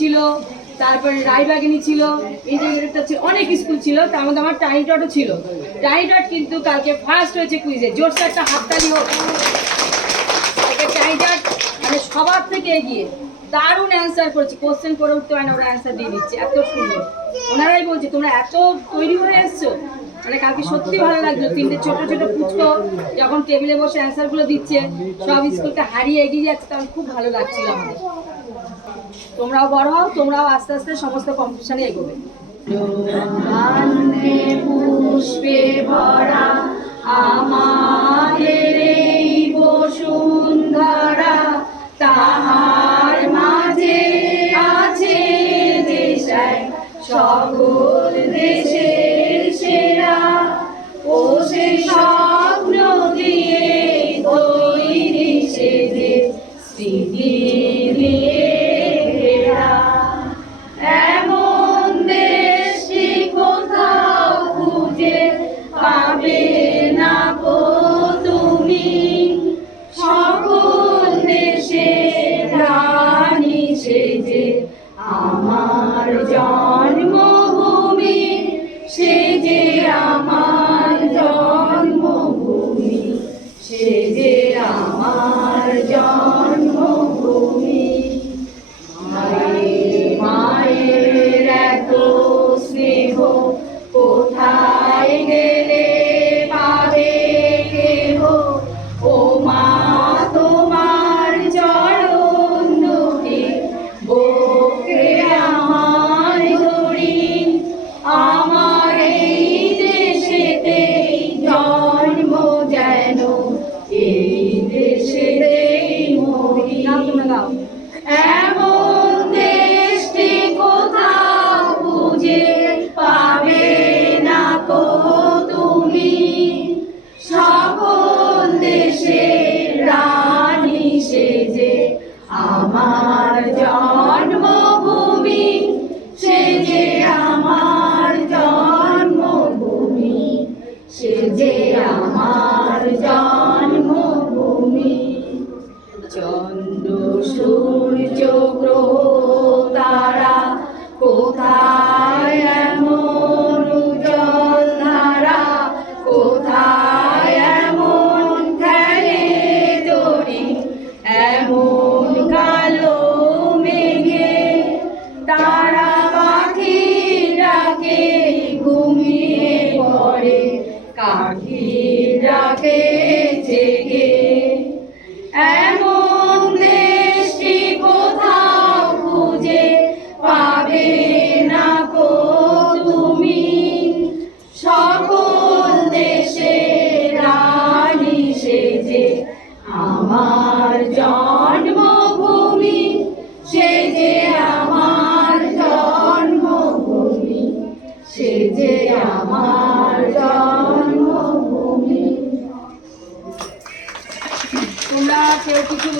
ছিল, তারপরে রায়বাগিনী ছিল, ইন্টিগ্রেটেড ছিল, অনেক স্কুল ছিল। তার মধ্যে আমার টাইনি ডটও ছিল। টাইনি ডট কিন্তু কালকে ফার্স্ট হয়েছে কুইজে, জোরসে একটা হাততালি হোক। টাইনি ডট মানে সবার থেকে এগিয়ে দারুণ অ্যান্সার করেছে, কোশ্চেন করে উঠতে হয় না, ওরা অ্যান্সার দিয়ে দিচ্ছে, এত সুন্দর। ওনারাই বলছে তোমরা এত তৈরি হয়ে এসছো, মানে কালকে সত্যি ভালো লাগলো। তিনটে ছোট ছোট পুচকো যখন টেবিলে বসে অ্যান্সারগুলো দিচ্ছে, সব স্কুলকে হারিয়ে এগিয়ে যাচ্ছে, তখন খুব ভালো লাগছিল আমাদের। তোমরাও বড় হও, তোমরাও আস্তে আস্তে সমস্ত কম্পিটিশনে এগোবে। পুষ্পে ভরা আমাদের এই বসুন্ধরা, তাহার মাঝে আছে দেশায় সকল দেশের সেরা, ও সে স্বপ্ন দিয়ে তৈরি সেজে স্মৃতি দিয়ে ঘেরা। এমন দেশটি কোথাও খুঁজে পাবে না গো তুমি, সকল দেশের রানী সেজে আমার জন্মভূমি, সেজে আমার জন্মভূমি, সেজে আমার জন্মভূমি। মায়ের এত স্নেহ কোথায় গেলে পাবে কেহ, ও মা তোমার চরণ দুটি বুকে আমার ধরি, আমার এই দেশেতেই জন্ম যেন এই দেশেতেই মরি। এমন দেশটি কোথাও খুঁজে পাবে না তো তুমি, সকল দেশের রানী সেজে আমার জন্মভূমি, সেজে আমার জন্মভূমি, সেজে আমার জন্মভূমি। চন্দ্র সূর্য গ্রহ তারা কোথায় এমন উজ্জ্বল ধারা, কোথায় এমন খেলে তরি, এমন কালো মেঘে তারা পাখি ডাকে ঘুমিয়ে পড়ে, কাকি ডাকে জেগে। এমন দেশটি কোথাও খুঁজে পাবে না গো তুমি, সকল দেশের রানী সেজে আমার জন্মভূমি, সেজে আমার জন্মভূমি, সেজে আমার জন্মভূমি। তোমরা কেউ কিছু